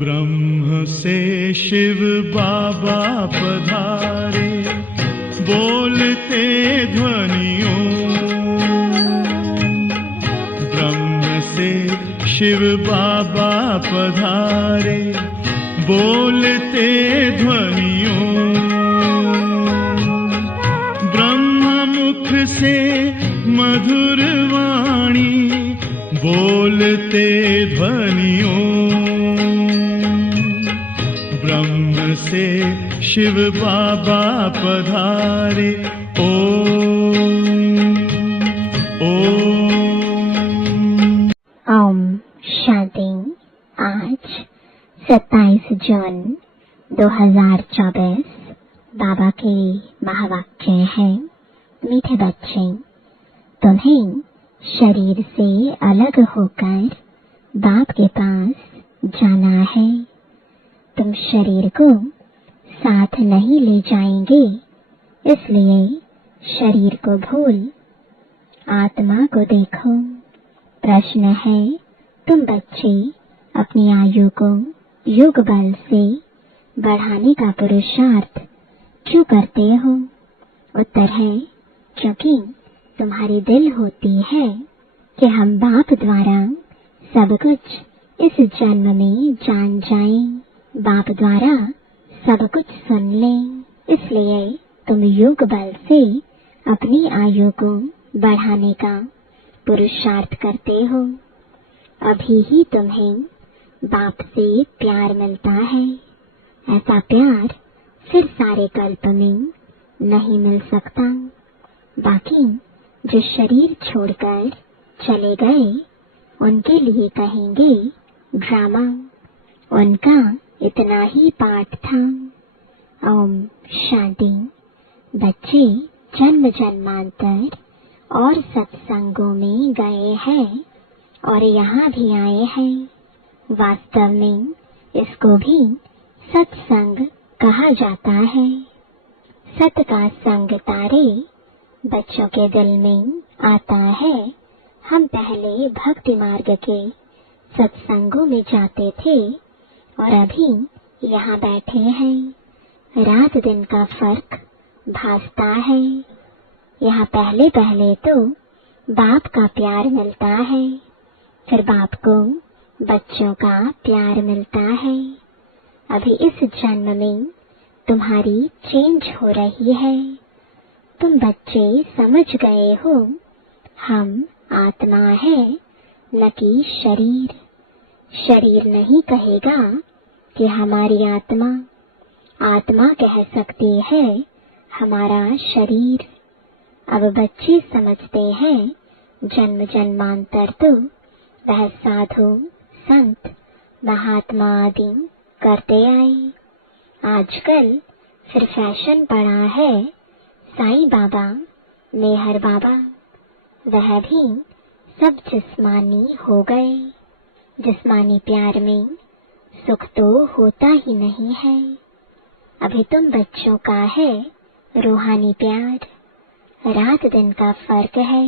ब्रह्म से शिव बाबा पधारे, बोलते ध्वनियों। ब्रह्म से शिव बाबा पधारे, बोलते ध्वनियों। ब्रह्म मुख से मधुर वाणी, बोलते ध्वनियों। ब्रह्म से शिव बाबा पधारे, ओम शांति। आज 27 जून 2024 बाबा के महावाक्य हैं। मीठे बच्चे, तुम्हें शरीर से अलग होकर बाप के पास जाना है। तुम शरीर को साथ नहीं ले जाएंगे, इसलिए शरीर को भूल आत्मा को देखो। प्रश्न है, तुम बच्चे अपनी आयु को योग बल से बढ़ाने का पुरुषार्थ क्यों करते हो? उत्तर है, क्योंकि तुम्हारी दिल होती है कि हम बाप द्वारा सब कुछ इस जन्म में जान जाएं, बाप द्वारा सब कुछ सुन लें। इसलिए तुम योग बल से अपनी आयु को बढ़ाने का पुरुषार्थ करते हो। अभी ही तुम्हें बाप से प्यार मिलता है। ऐसा प्यार फिर सारे कल्प में नहीं मिल सकता। बाकी जो शरीर छोड़कर चले गए, उनके लिए कहेंगे ड्रामा। उनका इतना ही पाठ था। ओम शांति। बच्चे जन्म जन्मांतर और सत्संगों में गए हैं और यहाँ भी आए हैं। वास्तव में इसको भी सत्संग कहा जाता है। सत का संग तारे बच्चों के दिल में आता है। हम पहले भक्ति मार्ग के सत्संगों में जाते थे और अभी यहाँ बैठे हैं। रात दिन का फर्क भासता है। यहाँ पहले पहले तो बाप का प्यार मिलता है, फिर बाप को बच्चों का प्यार मिलता है। अभी इस जन्म में तुम्हारी चेंज हो रही है। तुम बच्चे समझ गए हो, हम आत्मा है न कि शरीर। शरीर नहीं कहेगा कि हमारी आत्मा, आत्मा कह सकती है हमारा शरीर। अब बच्चे समझते हैं जन्म जन्मांतर तो वह साधु संत महात्मा आदि करते आए। आजकल फिर फैशन पड़ा है साईं बाबा, मेहर बाबा, वह भी सब जिस्मानी हो गए। जिस्मानी प्यार में सुख तो होता ही नहीं है। अभी तुम बच्चों का है रूहानी प्यार। रात दिन का फर्क है।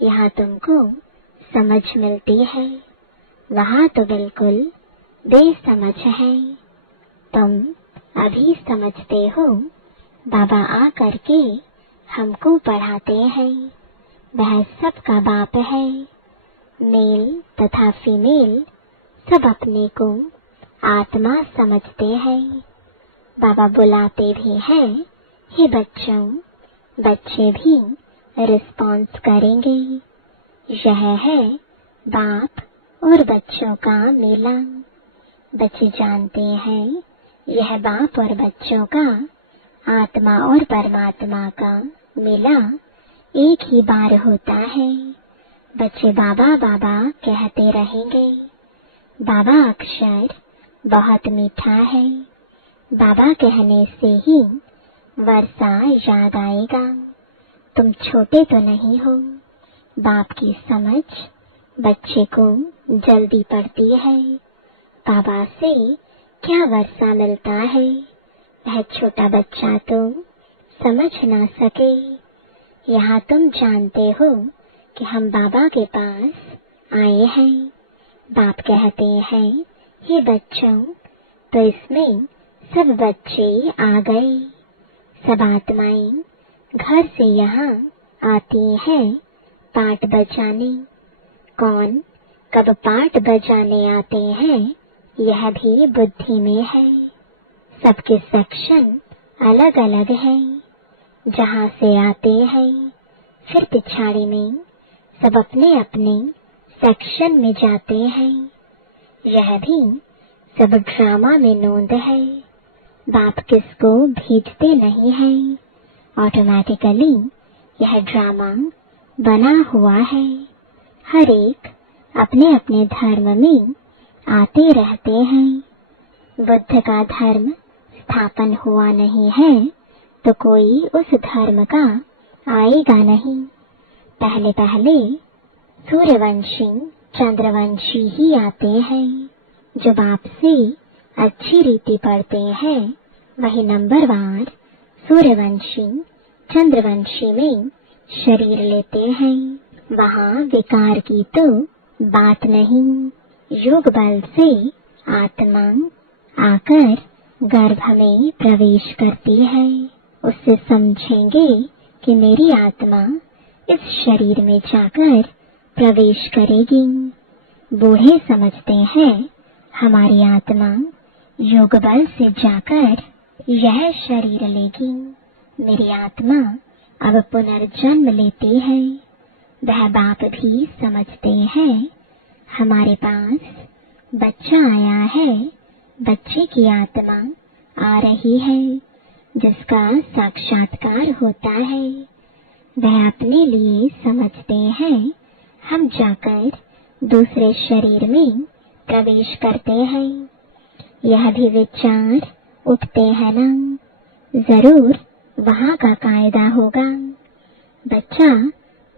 यहाँ तुमको समझ मिलती है, वहाँ तो बिल्कुल बेसमझ है। तुम अभी समझते हो, बाबा आ करके हमको पढ़ाते हैं। वह सबका बाप है। मेल तथा फीमेल सब अपने को आत्मा समझते हैं। बाबा बुलाते भी हैं, हे बच्चों। बच्चे भी रिस्पॉन्स करेंगे। यह है बाप और बच्चों का मेला। बच्चे जानते हैं यह बाप और बच्चों का, आत्मा और परमात्मा का मेला एक ही बार होता है। बच्चे बाबा बाबा कहते रहेंगे। बाबा अक्षर बहुत मीठा है। बाबा कहने से ही वर्षा याद आएगा। तुम छोटे तो नहीं हो। बाप की समझ बच्चे को जल्दी पड़ती है। बाबा से क्या वर्षा मिलता है, वह छोटा बच्चा तो समझ ना सके। यहाँ तुम जानते हो कि हम बाबा के पास आए हैं। बाप कहते हैं, हे बच्चों, तो इसमें सब बच्चे आ गए। सब आत्माएं घर से यहाँ आती हैं पाठ बजाने। कौन कब पाठ बजाने आते हैं, यह भी बुद्धि में है। सबके सेक्शन अलग अलग हैं, जहाँ से आते हैं। फिर पिछाड़ी में सब अपने अपने सेक्शन में जाते हैं। यह भी सब ड्रामा में नोंद है। बाप किसको भेजते नहीं हैं, ऑटोमेटिकली यह ड्रामा बना हुआ है। हर एक अपने अपने धर्म में आते रहते हैं। बुद्ध का धर्म स्थापन हुआ नहीं है तो कोई उस धर्म का आएगा नहीं। पहले पहले सूर्यवंशी चंद्रवंशी ही आते हैं। जो बाप से अच्छी रीति पढ़ते हैं वही नंबरवार सूर्यवंशी चंद्रवंशी में शरीर लेते हैं। वहाँ विकार की तो बात नहीं। योग बल से आत्मा आकर गर्भ में प्रवेश करती है। उससे समझेंगे कि मेरी आत्मा इस शरीर में जाकर प्रवेश करेगी। बूढ़े समझते हैं हमारी आत्मा योग बल से जाकर यह शरीर लेगी। मेरी आत्मा अब पुनर्जन्म लेती है। वह बाप भी समझते हैं हमारे पास बच्चा आया है, बच्चे की आत्मा आ रही है, जिसका साक्षात्कार होता है। वह अपने लिए समझते हैं हम जाकर दूसरे शरीर में प्रवेश करते हैं। यह भी विचार उठते हैं ना, जरूर वहाँ का कायदा होगा। बच्चा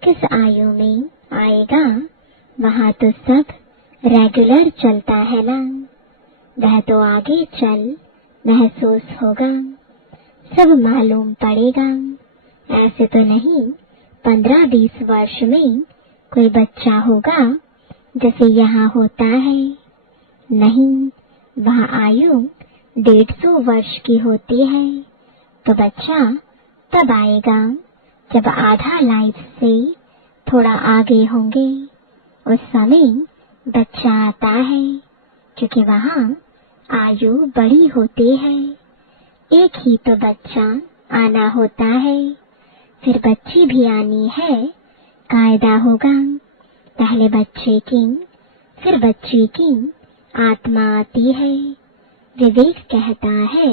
किस आयु में आएगा, वहाँ तो सब रेगुलर चलता है ना। वह तो आगे चल महसूस होगा, सब मालूम पड़ेगा। ऐसे तो नहीं 15-20 वर्ष में कोई बच्चा होगा जैसे यहाँ होता है। नहीं, वहाँ आयु 150 वर्ष की होती है। तो बच्चा तब आएगा जब आधा लाइफ से थोड़ा आगे होंगे। उस समय बच्चा आता है, क्योंकि वहाँ आयु बड़ी होती है। एक ही तो बच्चा आना होता है, फिर बच्ची भी आनी है। कायदा होगा, पहले बच्चे की फिर बच्ची की आत्मा आती है। विवेक कहता है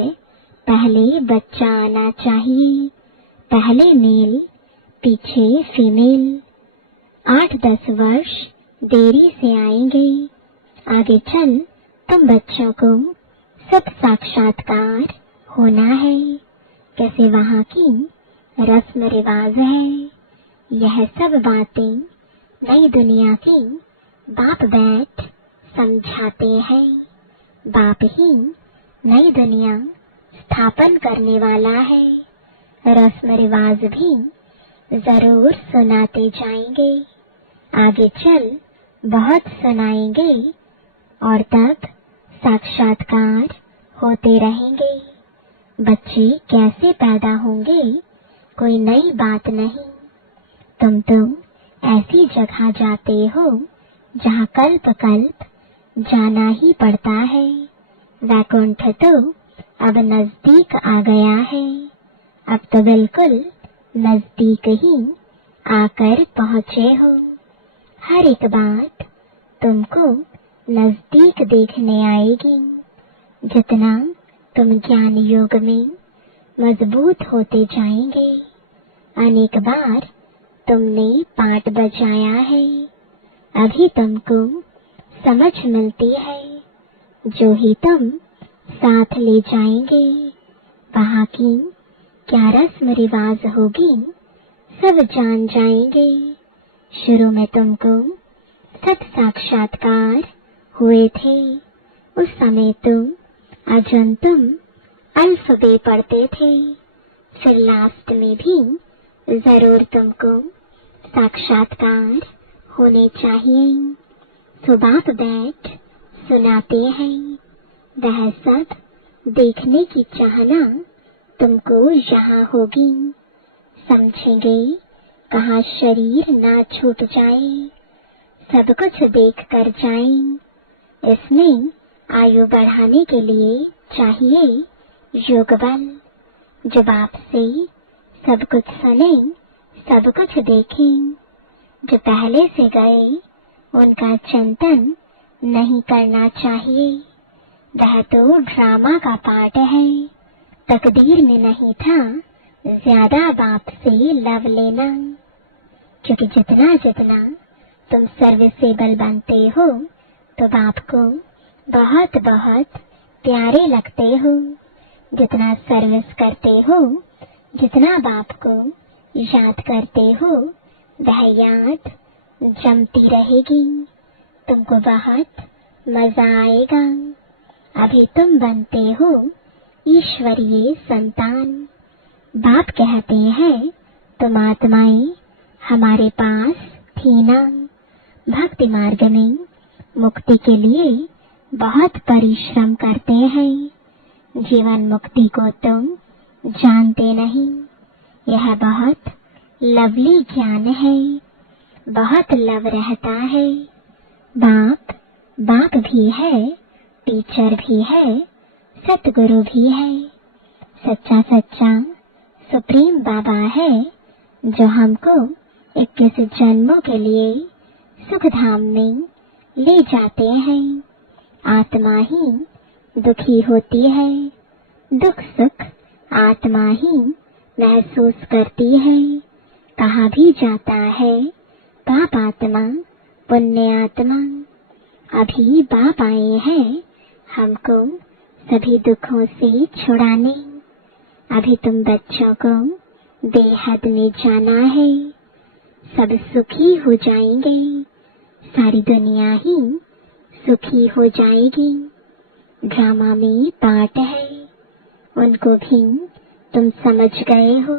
पहले बच्चा आना चाहिए, पहले मेल पीछे फीमेल। 8-10 वर्ष देरी से आएंगे। आगे चल तुम बच्चों को सब साक्षात्कार होना है। कैसे वहाँ की रस्म रिवाज है, यह सब बातें नई दुनिया की बाप बैठ समझाते हैं। बाप ही नई दुनिया स्थापन करने वाला है। रस्म रिवाज भी जरूर सुनाते जाएंगे। आगे चल बहुत सुनाएंगे और तब साक्षात्कार होते रहेंगे। बच्चे कैसे पैदा होंगे कोई नई बात नहीं। तुम ऐसी जगह जाते हो जहाँ कल्प कल्प जाना ही पड़ता है। वैकुंठ तो अब नजदीक आ गया है। अब तो बिल्कुल नजदीक ही आकर पहुँचे हो। हर एक बात तुमको नजदीक देखने आएगी। जितना तुम ज्ञान योग में मजबूत होते जाएंगे, अनेक बार तुमने पाठ बजाया है, अभी तुमको समझ मिलती है। जो ही तुम साथ ले जाएंगे, वहाँ की क्या रस्म रिवाज होगी सब सब जान जाएंगे। शुरू में तुमको सत साक्षात्कार हुए थे, उस समय तुम तुम अल्फबे पढ़ते थे। फिर लास्ट में भी जरूर तुमको साक्षात्कार होने चाहिए। तो बाप बैठ सुनाते हैं, वह सब देखने की चाहना तुमको यहाँ होगी। समझेंगे कहाँ शरीर ना छूट जाए, सब कुछ देख कर जाए। इसमें आयु बढ़ाने के लिए चाहिए योग बल। जब आपसे सब कुछ सुने, सब कुछ देखें, जो पहले से गए उनका चिंतन नहीं करना चाहिए। वह तो ड्रामा का पार्ट है, तकदीर में नहीं था ज्यादा बाप से लव लेना। क्योंकि जितना जितना तुम सर्विसेबल बनते हो तो बाप को बहुत बहुत प्यारे लगते हो। जितना सर्विस करते हो, जितना बाप को याद करते हो, वह याद जमती रहेगी। तुमको बहुत मजा आएगा। अभी तुम बनते हो ईश्वरीय संतान। बाप कहते हैं तुम आत्माएं हमारे पास थी ना। भक्ति मार्ग में मुक्ति के लिए बहुत परिश्रम करते हैं। जीवन मुक्ति को तुम जानते नहीं। यह बहुत लवली ज्ञान है, बहुत लव रहता है। बाप भी है, टीचर भी है, सतगुरु भी है। सच्चा सच्चा सुप्रीम बाबा है, जो हमको 21 जन्मों के लिए सुख धाम में ले जाते हैं। आत्मा ही दुखी होती है, दुख सुख आत्मा ही महसूस करती है। कहा भी जाता है पाप आत्मा पुण्य आत्मा। अभी बाप आए हैं हमको सभी दुखों से छुड़ाने। अभी तुम बच्चों को बेहद में जाना है। सब सुखी हो जाएंगे, सारी दुनिया ही सुखी हो जाएगी। ड्रामा में पार्ट है, उनको भी तुम समझ गए हो।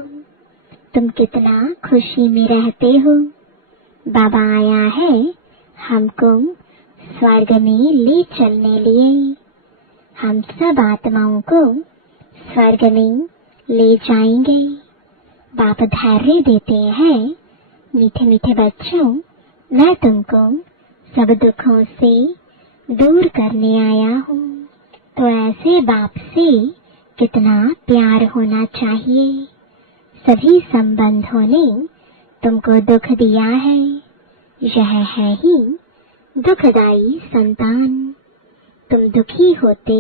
तुम कितना खुशी में रहते हो। बाबा आया है हमको स्वर्ग में ले चलने लिए। हम सब आत्माओं को स्वर्ग में ले जाएंगे। बाप धैर्य देते हैं, मीठे मीठे बच्चों, मैं तुमको सब दुखों से दूर करने आया हूँ। तो ऐसे बाप से कितना प्यार होना चाहिए। सभी संबंधों ने तुमको दुख दिया है। यह है ही दुखदाई संतान। तुम दुखी होते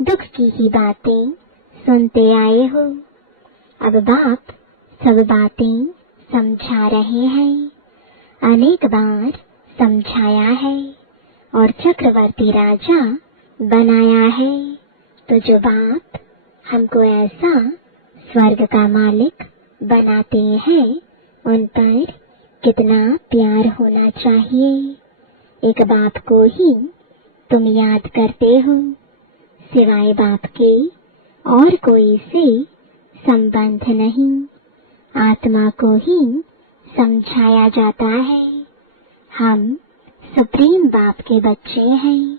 दुख की ही बातें सुनते आए हो। अब बाप सब बातें समझा रहे हैं। अनेक बार समझाया है और चक्रवर्ती राजा बनाया है। तो जो बाप हमको ऐसा स्वर्ग का मालिक बनाते हैं, उन पर कितना प्यार होना चाहिए। एक बाप को ही तुम याद करते हो, सिवाय बाप के और कोई से संबंध नहीं। आत्मा को ही समझाया जाता है हम सुप्रीम बाप के बच्चे हैं।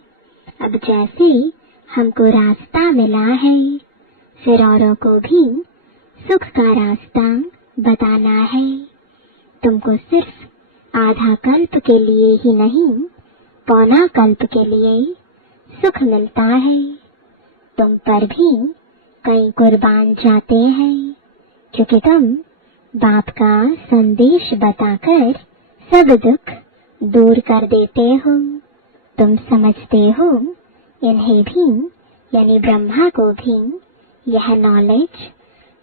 अब जैसे हमको रास्ता मिला है, फिर औरों को भी सुख का रास्ता बताना है। तुमको सिर्फ आधा कल्प के लिए ही नहीं, पौना कल्प के लिए सुख मिलता है। तुम पर भी कई कुर्बान जाते हैं, क्योंकि तुम बाप का संदेश बताकर सब दुख दूर कर देते हो। तुम समझते हो इन्हें भी, यानी ब्रह्मा को भी यह नॉलेज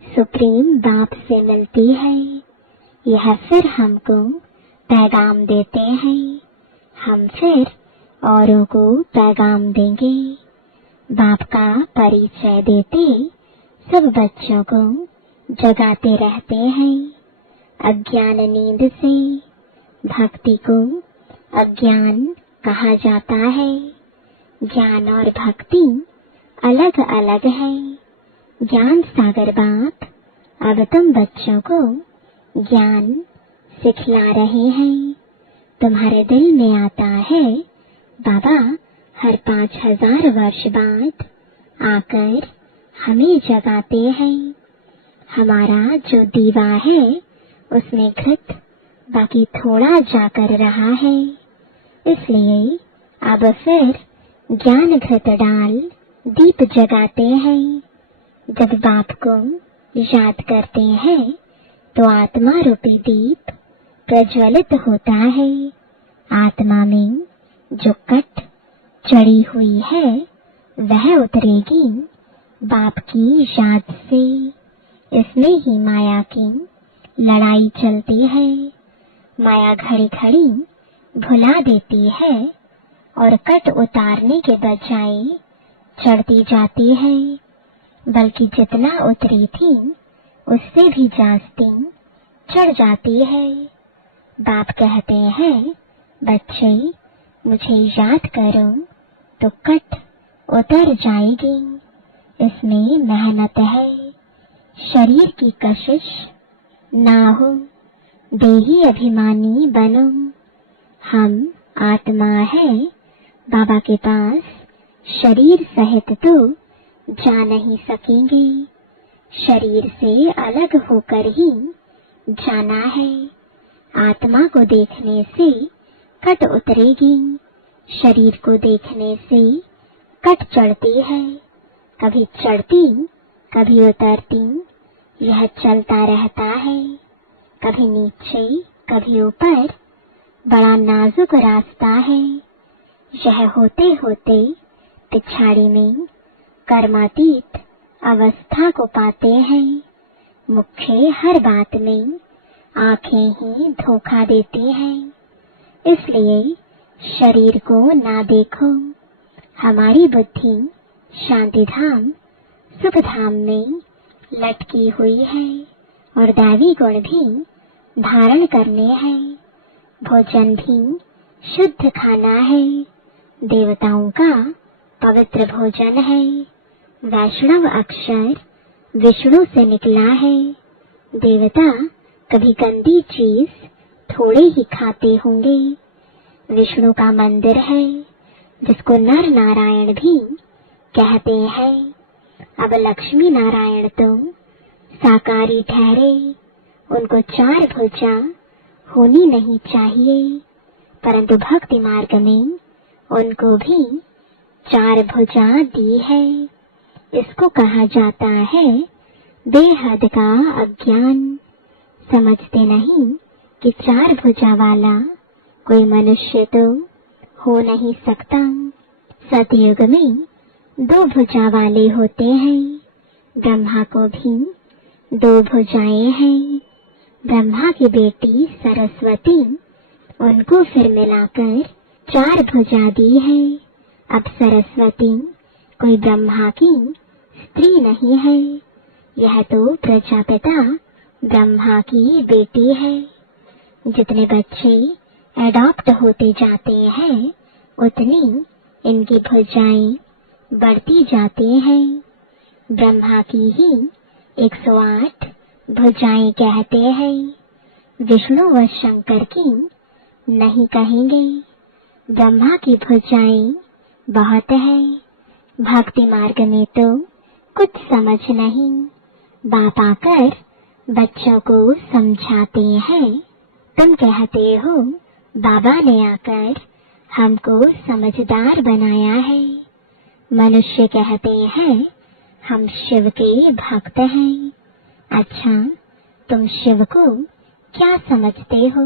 सुप्रीम बाप से मिलती है। यह फिर हमको पैगाम देते हैं, हम फिर औरों को पैगाम देंगे। बाप का परिचय देते सब बच्चों को जगाते रहते हैं। अज्ञान नींद से। भक्ति को अज्ञान कहा जाता है। ज्ञान और भक्ति अलग अलग है। ज्ञान सागर बाप अब तुम बच्चों को ज्ञान सिखला रहे हैं। तुम्हारे दिल में आता है बाबा हर 5000 वर्ष बाद आकर हमें जगाते हैं। हमारा जो दीवा है उसमें घृत बाकी थोड़ा जाकर रहा है, इसलिए अब फिर ज्ञान घृत डाल दीप जगाते हैं। जब बाप को याद करते हैं तो आत्मा रूपी दीप प्रज्वलित होता है। आत्मा में जो कट चढ़ी हुई है वह उतरेगी बाप की याद से। इसमें ही माया की लड़ाई चलती है। माया घड़ी घड़ी भुला देती है और कट उतारने के बजाय चढ़ती जाती है, बल्कि जितना उतरी थी उससे भी जास्ती चढ़ जाती है। बाप कहते हैं बच्चे मुझे याद करो तो कट उतर जाएगी। इसमें मेहनत है। शरीर की कशिश ना हो, देही अभिमानी बनो। हम आत्मा है, बाबा के पास शरीर सहित तो जा नहीं सकेंगे। शरीर से अलग होकर ही जाना है। आत्मा को देखने से कट उतरेगी। शरीर को देखने से कट चढ़ती है, कभी चढ़ती कभी उतरती। यह चलता रहता है, कभी नीचे कभी ऊपर। बड़ा नाजुक रास्ता है। यह होते होते पिछाड़ी में कर्मातीत अवस्था को पाते हैं। मुख्य हर बात में आंखें ही धोखा देती हैं। इसलिए शरीर को ना देखो। हमारी बुद्धि शांति धाम सुख धाम में लटकी हुई है और दैवी गुण भी धारण करने हैं। भोजन भी शुद्ध खाना है। देवताओं का पवित्र भोजन है। वैष्णव अक्षर विष्णु से निकला है। देवता कभी गंदी चीज थोड़े ही खाते होंगे। विष्णु का मंदिर है जिसको नर नारायण भी कहते हैं। अब लक्ष्मी नारायण तो साकारी ठहरे। उनको 4 भुजा होनी नहीं चाहिए, परंतु भक्ति मार्ग में उनको भी 4 भुजा दी है। इसको कहा जाता है बेहद का अज्ञान। समझते नहीं कि 4 भुजा वाला कोई मनुष्य तो हो नहीं सकता। सतयुग में 2 भुजा वाले होते हैं। ब्रह्मा को भी 2 भुजाएं हैं। ब्रह्मा की बेटी सरस्वती, उनको फिर मिलाकर 4 भुजा दी है। अब सरस्वती कोई ब्रह्मा की स्त्री नहीं है, यह तो प्रजापिता ब्रह्मा की बेटी है। जितने बच्चे एडॉप्ट होते जाते हैं उतनी इनकी भुजाएं बढ़ती जाती हैं। ब्रह्मा की ही 108 भुजाएं कहते हैं। विष्णु व शंकर की नहीं कहेंगे। ब्रह्मा की भुजाएं बहुत है। भक्ति मार्ग में तो कुछ समझ नहीं। बाप आकर बच्चों को समझाते हैं। तुम कहते हो बाबा ने आकर हमको समझदार बनाया है। मनुष्य कहते हैं हम शिव के भक्त हैं। अच्छा, तुम शिव को क्या समझते हो?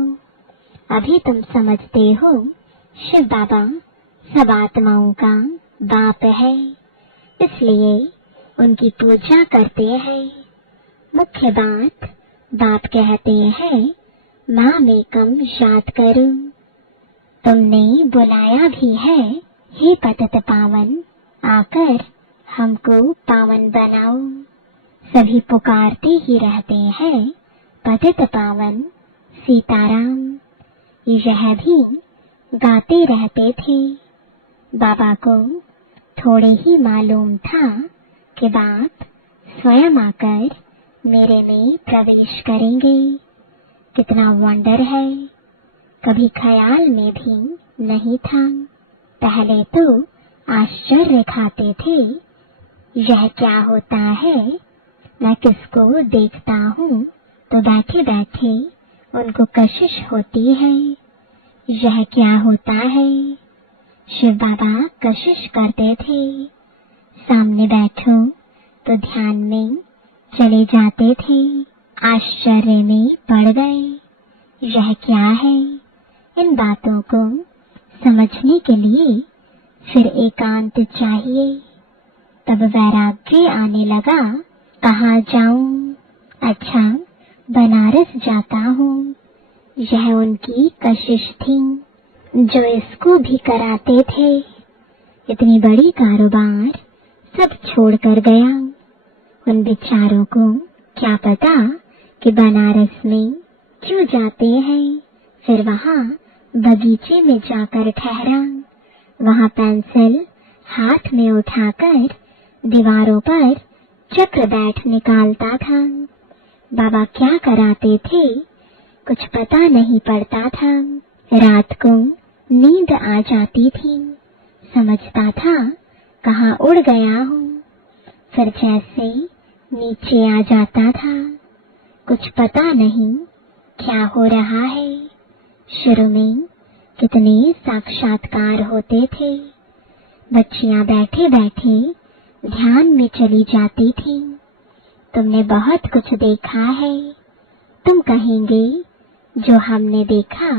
अभी तुम समझते हो शिव बाबा सब आत्माओं का बाप है, इसलिए उनकी पूजा करते हैं। मुख्य बात बाप कहते हैं माँ में कम याद करो। तुमने बुलाया भी है, हे पतित पावन, आकर हमको पावन बनाओ। सभी पुकारते ही रहते हैं पतित पावन सीताराम यह भी गाते रहते थे। बाबा को थोड़े ही मालूम था कि बाप स्वयं आकर मेरे में प्रवेश करेंगे। कितना वंडर है, कभी ख्याल में भी नहीं था। पहले तो आश्चर्य खाते थे, यह क्या होता है। मैं किसको देखता हूँ तो बैठे बैठे उनको कशिश होती है, यह क्या होता है। शिव बाबा कशिश करते थे, सामने बैठो तो ध्यान में चले जाते थे। आश्चर्य में पड़ गए, यह क्या है। इन बातों को समझने के लिए फिर एकांत चाहिए। तब वैराग्य आने लगा, कहाँ जाऊं। अच्छा, बनारस जाता हूँ। यह उनकी कशिश थी जो इसको भी कराते थे। इतनी बड़ी कारोबार सब छोड़कर गया। उन बेचारों को क्या पता कि बनारस में क्यों जाते हैं। फिर वहाँ बगीचे में जाकर ठहरा। वहाँ पेंसिल हाथ में उठाकर दीवारों पर चक्र बैठ निकालता था। बाबा क्या कराते थे कुछ पता नहीं पड़ता था। रात को नींद आ जाती थी, समझता था कहाँ उड़ गया हूँ। फिर जैसे नीचे आ जाता था, कुछ पता नहीं क्या हो रहा है। शुरू में कितने साक्षात्कार होते थे। बच्चियां बैठे बैठे ध्यान में चली जाती थी। तुमने बहुत कुछ देखा है। तुम कहेंगे जो हमने देखा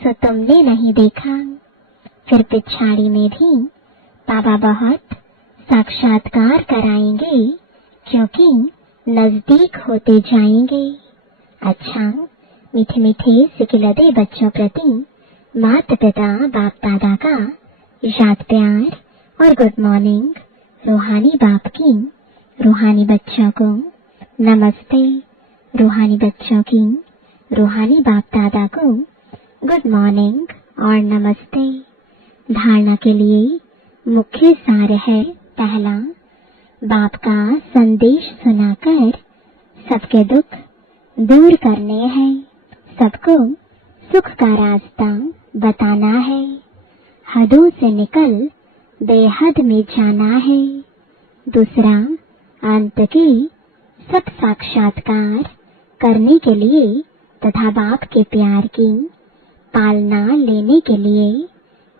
सो तुमने नहीं देखा। फिर पिछाड़ी में भी बाबा बहुत साक्षात्कार कराएंगे, क्योंकि नजदीक होते जाएंगे। अच्छा, मीठे मीठे सिकिलदे बच्चों प्रति माता पिता बाप दादा का याद प्यार और गुड मॉर्निंग। रूहानी बाप की रूहानी बच्चों को नमस्ते। रूहानी बच्चों की रूहानी बाप दादा को गुड मॉर्निंग और नमस्ते। धारणा के लिए मुख्य सार है, पहला, बाप का संदेश सुनाकर सबके दुख दूर करने हैं, सबको सुख का रास्ता बताना है, हदों से निकल बेहद में जाना है। दूसरा, अंत की सब साक्षात्कार करने के लिए तथा बाप के प्यार की पालना लेने के लिए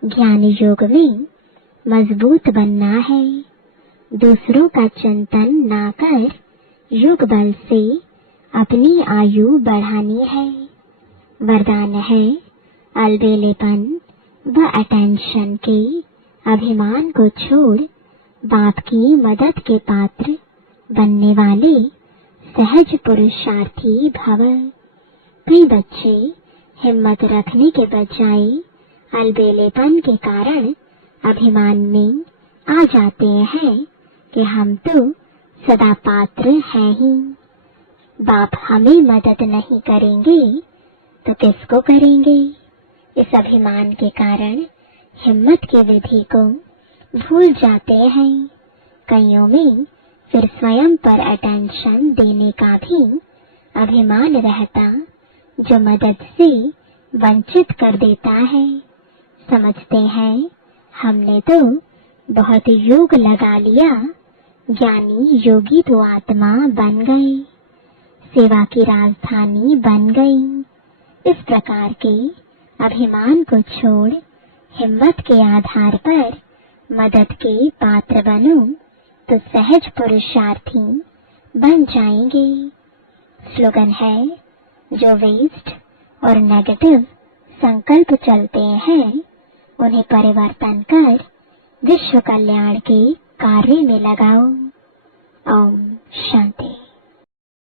ज्ञान योग में मजबूत बनना है। दूसरों का चिंतन ना कर योग बल से अपनी आयु बढ़ानी है। वरदान है अलबेलेपन व अटेंशन के अभिमान को छोड़ बाप की मदद के पात्र बनने वाले सहज पुरुषार्थी भव। कई बच्चे हिम्मत रखने के बजाय अलबेलेपन के कारण अभिमान में आ जाते हैं कि हम तो सदा पात्र हैं ही। बाप हमें मदद नहीं करेंगे तो किसको करेंगे। इस अभिमान के कारण हिम्मत की विधि को भूल जाते हैं। कईयों में फिर स्वयं पर अटेंशन देने का भी अभिमान रहता, जो मदद से वंचित कर देता है। समझते हैं हमने तो बहुत योग लगा लिया, ज्ञानी योगी तो आत्मा बन गए, सेवा की राजधानी बन गई। इस प्रकार के अभिमान को छोड़ हिम्मत के आधार पर मदद के पात्र बनो तो सहज पुरुषार्थी बन जाएंगे। स्लोगन है, जो वेस्ट और नेगेटिव संकल्प चलते हैं उन्हें परिवर्तन कर विश्व कल्याण के कार्य में लगाओ। ओम शांति।